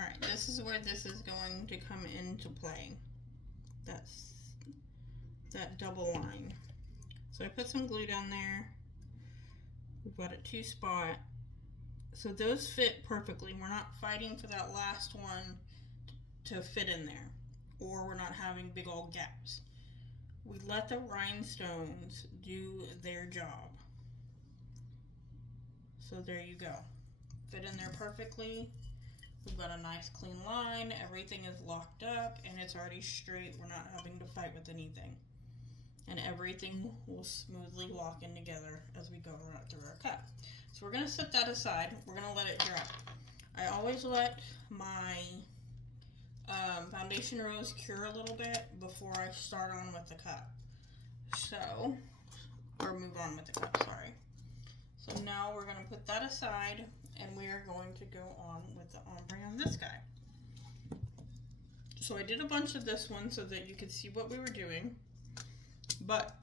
Alright, this is where this is going to come into play. That's that double line. So I put some glue down there. We've got a 2-spot. So those fit perfectly. We're not fighting for that last one to fit in there, or we're not having big old gaps. We let the rhinestones do their job. So there you go. Fit in there perfectly. We've got a nice clean line. Everything is locked up and it's already straight. We're not having to fight with anything. And everything will smoothly lock in together as we go through our cut. So we're going to set that aside. We're going to let it dry. I always let my foundation rose cure a little bit before I start on with the cut. So, or move on with the cut, sorry. So now we're going to put that aside and we are going to go on with the ombre on this guy. So I did a bunch of this one so that you could see what we were doing. But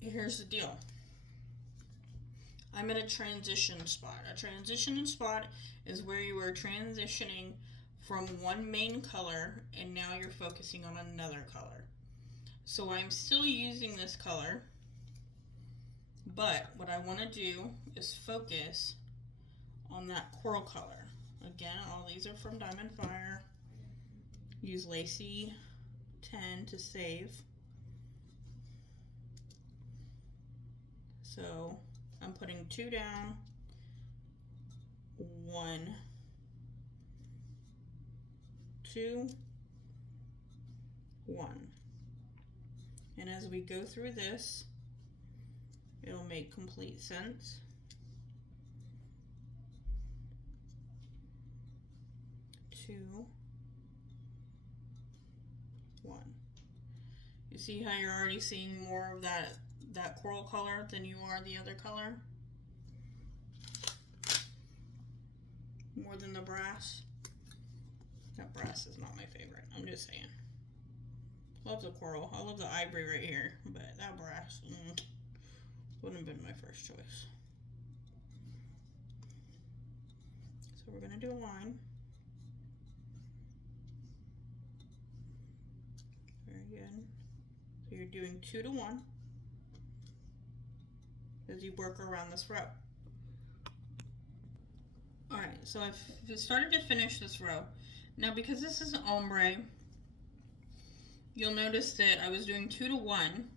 here's the deal. I'm at a transition spot. A transition spot is where you are transitioning from one main color and now you're focusing on another color. So I'm still using this color, but what I want to do is focus on that coral color. Again, all these are from Diamond Fire. Use Lacy 10 to save. So I'm putting 2 down, 1, 2, 1. And as we go through this, it'll make complete sense. 2, 1. You see how you're already seeing more of that coral color than you are the other color? More than the brass? That brass is not my favorite, I'm just saying. Love the coral. I love the ivory right here, but that brass wouldn't have been my first choice. So we're going to do a line. Very good. So you're doing 2 to 1 as you work around this row. Alright, so I've started to finish this row. Now because this is ombre, you'll notice that I was doing 2 to 1,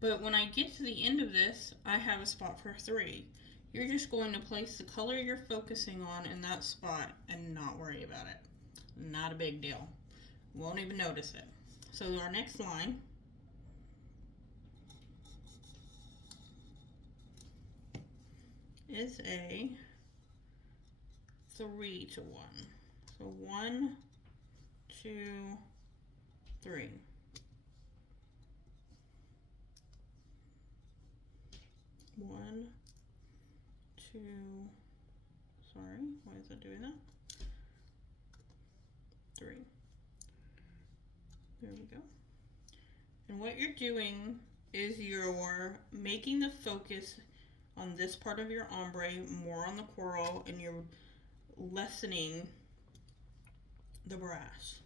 but when I get to the end of this, I have a spot for 3. You're just going to place the color you're focusing on in that spot and not worry about it. Not a big deal. Won't even notice it. So our next line is a 3 to 1. So 1, 2, 3. One, two, sorry, why is it doing that? 3. There we go. And what you're doing is you're making the focus on this part of your ombre more on the coral, and you're lessening the brass.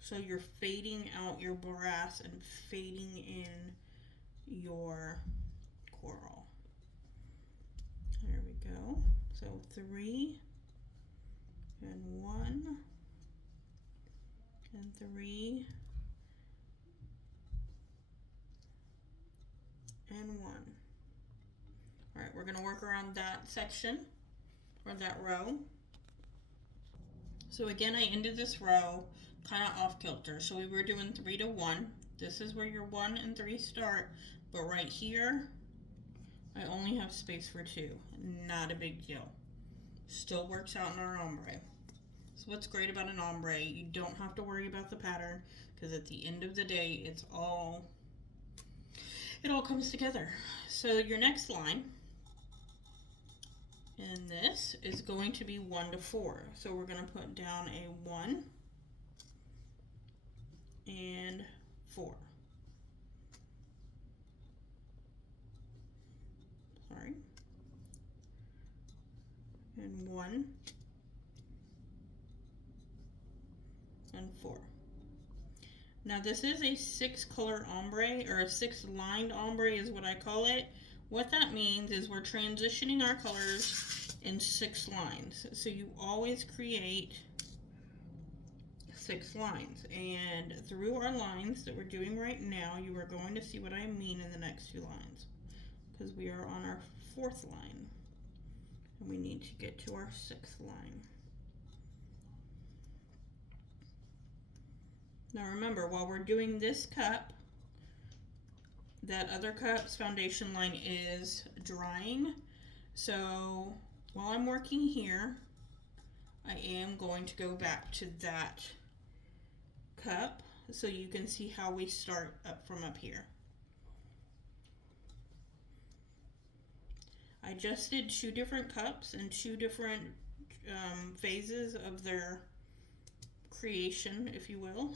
So you're fading out your brass and fading in your coral. There we go. So 3 and 1 and 3 and 1. All right, we're going to work around that section or that row. So again, I ended this row kind of off kilter. So we were doing 3 to 1. This is where your 1 and 3 start, but right here, I only have space for 2. Not a big deal. Still works out in our ombre. So what's great about an ombre, you don't have to worry about the pattern, because at the end of the day, it all comes together. So your next line in this is going to be 1 to 4. So we're going to put down a 1 and 4. Sorry. And 1 and 4. Now this is a 6-color ombre, or a 6-lined ombre is what I call it. What that means is we're transitioning our colors in 6 lines. So you always create 6 lines, and through our lines that we're doing right now, you are going to see what I mean in the next 2 lines, because we are on our 4th line and we need to get to our 6th line. Now remember, while we're doing this cup, that other cup's foundation line is drying. So while I'm working here, I am going to go back to that cup so you can see how we start up from up here. I just did 2 different cups and 2 different phases of their creation, if you will,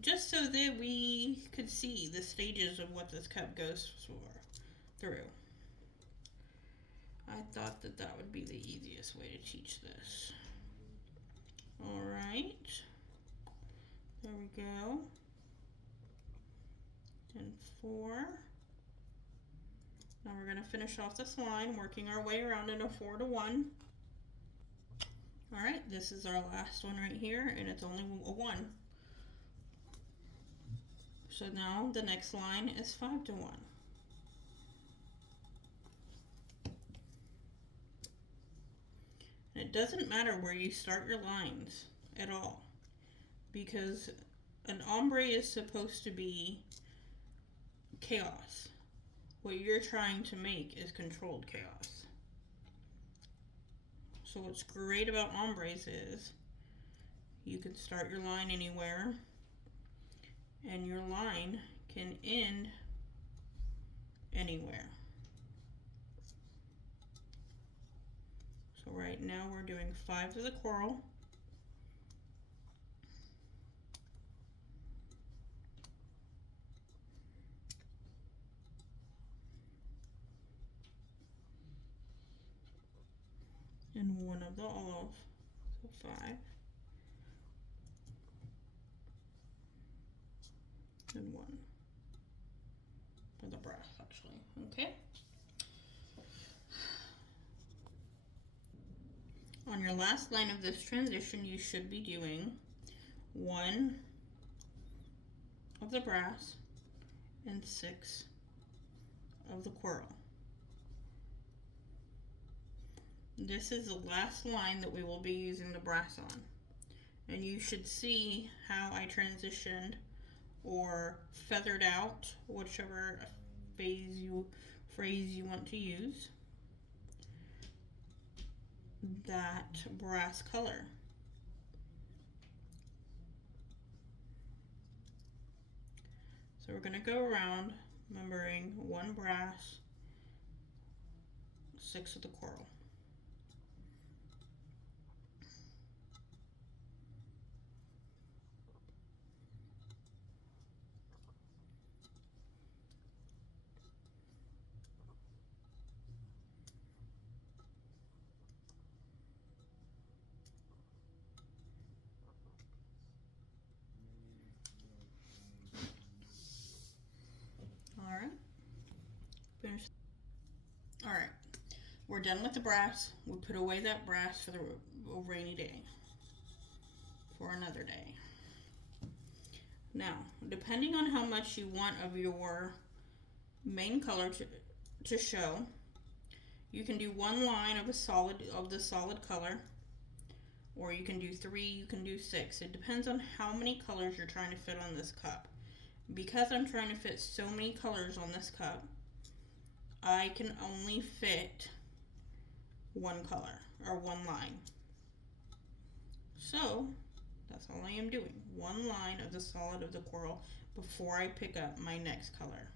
just so that we could see the stages of what this cup goes through. I thought that that would be the easiest way to teach this. All right, there we go. And 4. Now we're going to finish off this line, working our way around in a 4 to 1. All right, this is our last one right here, and it's only a 1. So now the next line is 5 to 1. And it doesn't matter where you start your lines at all, because an ombre is supposed to be chaos. What you're trying to make is controlled chaos. So what's great about ombres is you can start your line anywhere, and your line can end anywhere. So right now we're doing 5 of the coral. And 1 of the olive, so 5. And 1 for the brass, actually. Okay. On your last line of this transition, you should be doing 1 of the brass and 6 of the coral. This is the last line that we will be using the brass on. And you should see how I transitioned or feathered out, whichever phrase you want to use, that brass color. So we're going to go around, remembering 1 brass, 6 of the coral. Finish. All right, we're done with the brass. We put away that brass for the rainy day, for another day. Now, depending on how much you want of your main color to show, you can do 1 line of the solid color, or you can do 3, you can do 6. It depends on how many colors you're trying to fit on this cup. Because I'm trying to fit so many colors on this cup, I can only fit 1 color, or 1 line. So that's all I am doing. 1 line of the solid of the coral before I pick up my next color.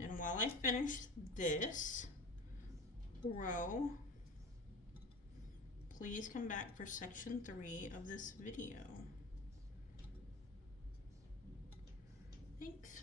And while I finish this row, please come back for section 3 of this video. Thanks.